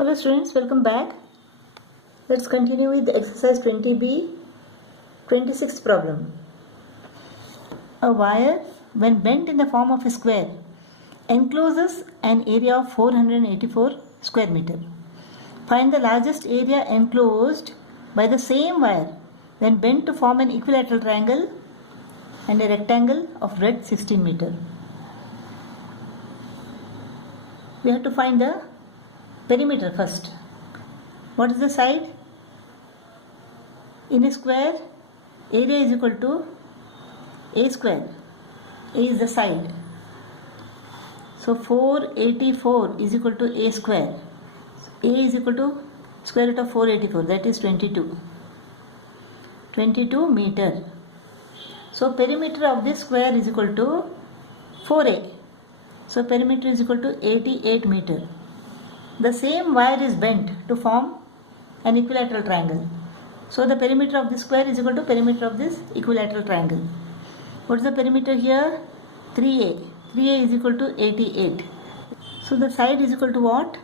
Hello students, welcome back. Let's continue with exercise 20b, 26th problem. A wire, when bent in the form of a square, encloses an area of 484 square meter. Find the largest area enclosed by the same wire when bent to form an equilateral triangle and a rectangle of breadth 16 meter. We have to find the perimeter first. What is the side? In a square, area is equal to a square. A is the side. So 484 is equal to a square. A is equal to square root of 484, that is 22. 22 meter. So perimeter of this square is equal to 4a. So perimeter is equal to 88 meter. The same wire is bent to form an equilateral triangle. So the perimeter of this square is equal to perimeter of this equilateral triangle. What is the perimeter here? 3a. 3a is equal to 88. So the side is equal to what?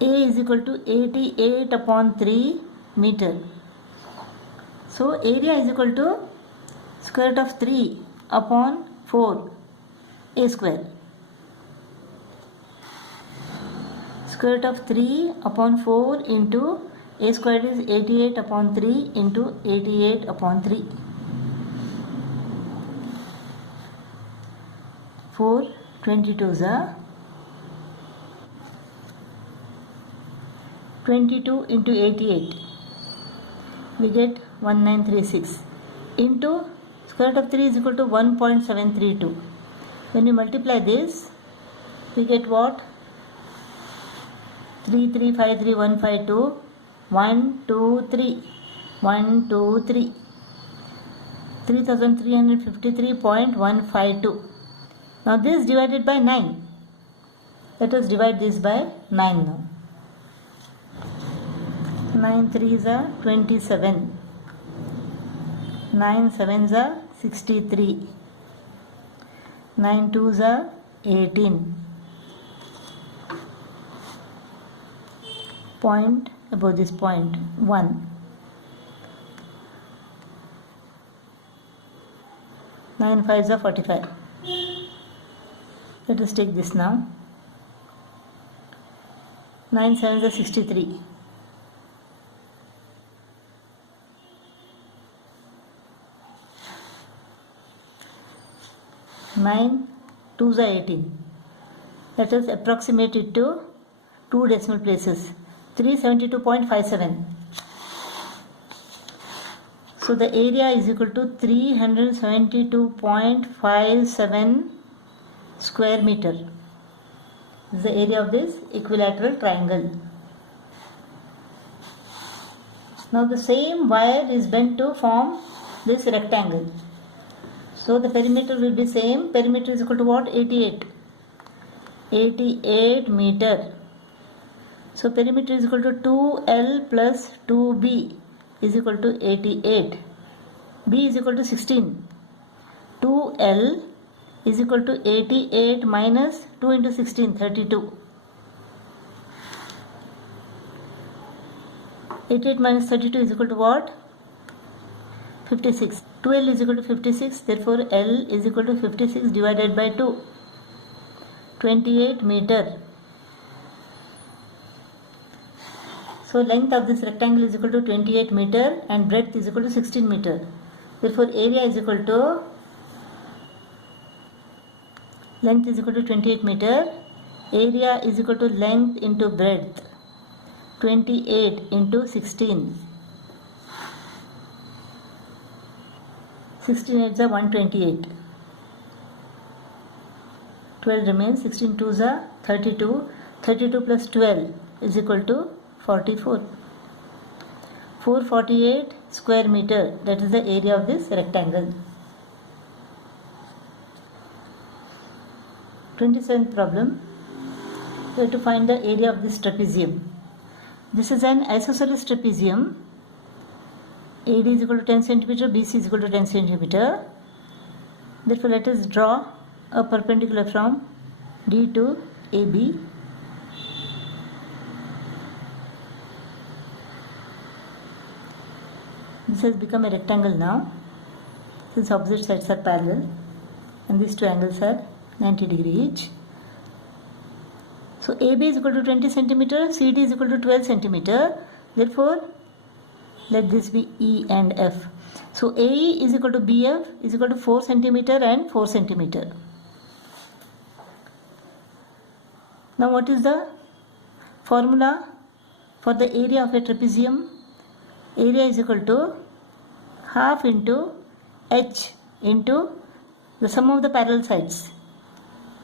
A is equal to 88 upon 3 meter. So area is equal to square root of 3 upon 4 a square. Square root of 3 upon 4 into a squared is 88 upon 3 into 88 upon 3. 4 22s are 22 into 88. We get 1936 into square root of 3 is equal to 1.732. When you multiply this, we get what? 3353152 1 2 3 1 2 3 3353.152. Now this divided by 9. Let us divide this by 9 now. 9 3s are 27. 9 7s are 63. 9 2s are 18. Point above this point 1. 9 5s are 45. Let us take this now. 9 7s are 63. 9 2s are 18. Let us approximate it to 2 decimal places. 372.57. So the area is equal to 372.57 square meter. This is the area of this equilateral triangle. Now the same wire is bent to form this rectangle. So the perimeter will be same. Perimeter is equal to what? 88. 88 meter. So perimeter is equal to 2L plus 2B is equal to 88. B is equal to 16. 2L is equal to 88 minus 2 into 16, 32. 88 minus 32 is equal to what? 56. 2L is equal to 56. Therefore L is equal to 56 divided by 2. 28 meter. So length of this rectangle is equal to 28 meter and breadth is equal to 16 meter. Therefore area is equal to length is equal to 28 meter. Area is equal to length into breadth. 28 into 16. 16 8s are 128. 12 remains. 16 2s are 32. 32 plus 12 is equal to 44. 448 square meter, that is the area of this rectangle. 27th problem. We have to find the area of this trapezium. This is an isosceles trapezium. AD is equal to 10 cm, BC is equal to 10 cm. Therefore let us draw a perpendicular from D to AB. this has become a rectangle now, since opposite sides are parallel and these two angles are 90 degree each. So AB is equal to 20 centimeter, CD is equal to 12 centimeter. Therefore, let this be E and F. So AE is equal to BF is equal to 4 centimeter and 4 centimeter. Now what is the formula for the area of a trapezium? Area is equal to half into H into the sum of the parallel sides.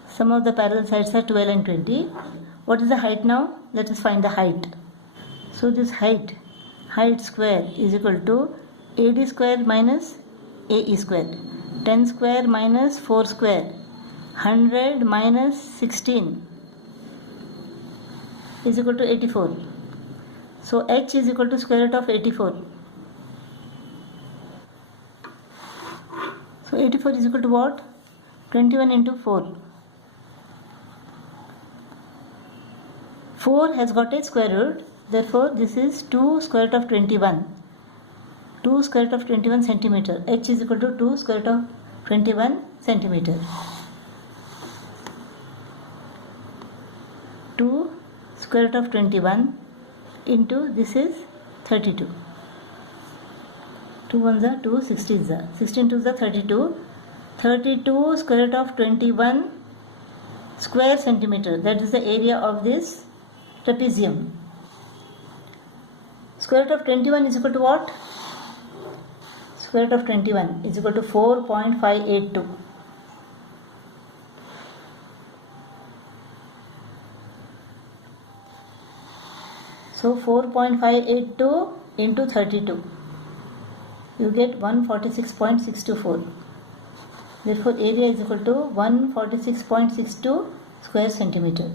Sum of the parallel sides are 12 and 20. What is the height now? Let us find the height. So this height square is equal to AD square minus AE square. 10 square minus 4 square. 100 minus 16 is equal to 84. So H is equal to square root of 84. So 84 is equal to what? 21 into 4. 4 has got a square root. Therefore, this is 2 square root of 21. 2 square root of 21 centimeter. H is equal to 2 square root of 21 centimeter. 2 square root of 21 into this is 32. 2 ones are 2, 16 are 16 2s are 32. 32 square root of 21 square centimeter. That is the area of this trapezium. Square root of 21 is equal to what? Square root of 21 is equal to 4.582. So 4.582 into 32. You get 146.624. Therefore, area is equal to 146.62 square centimeter.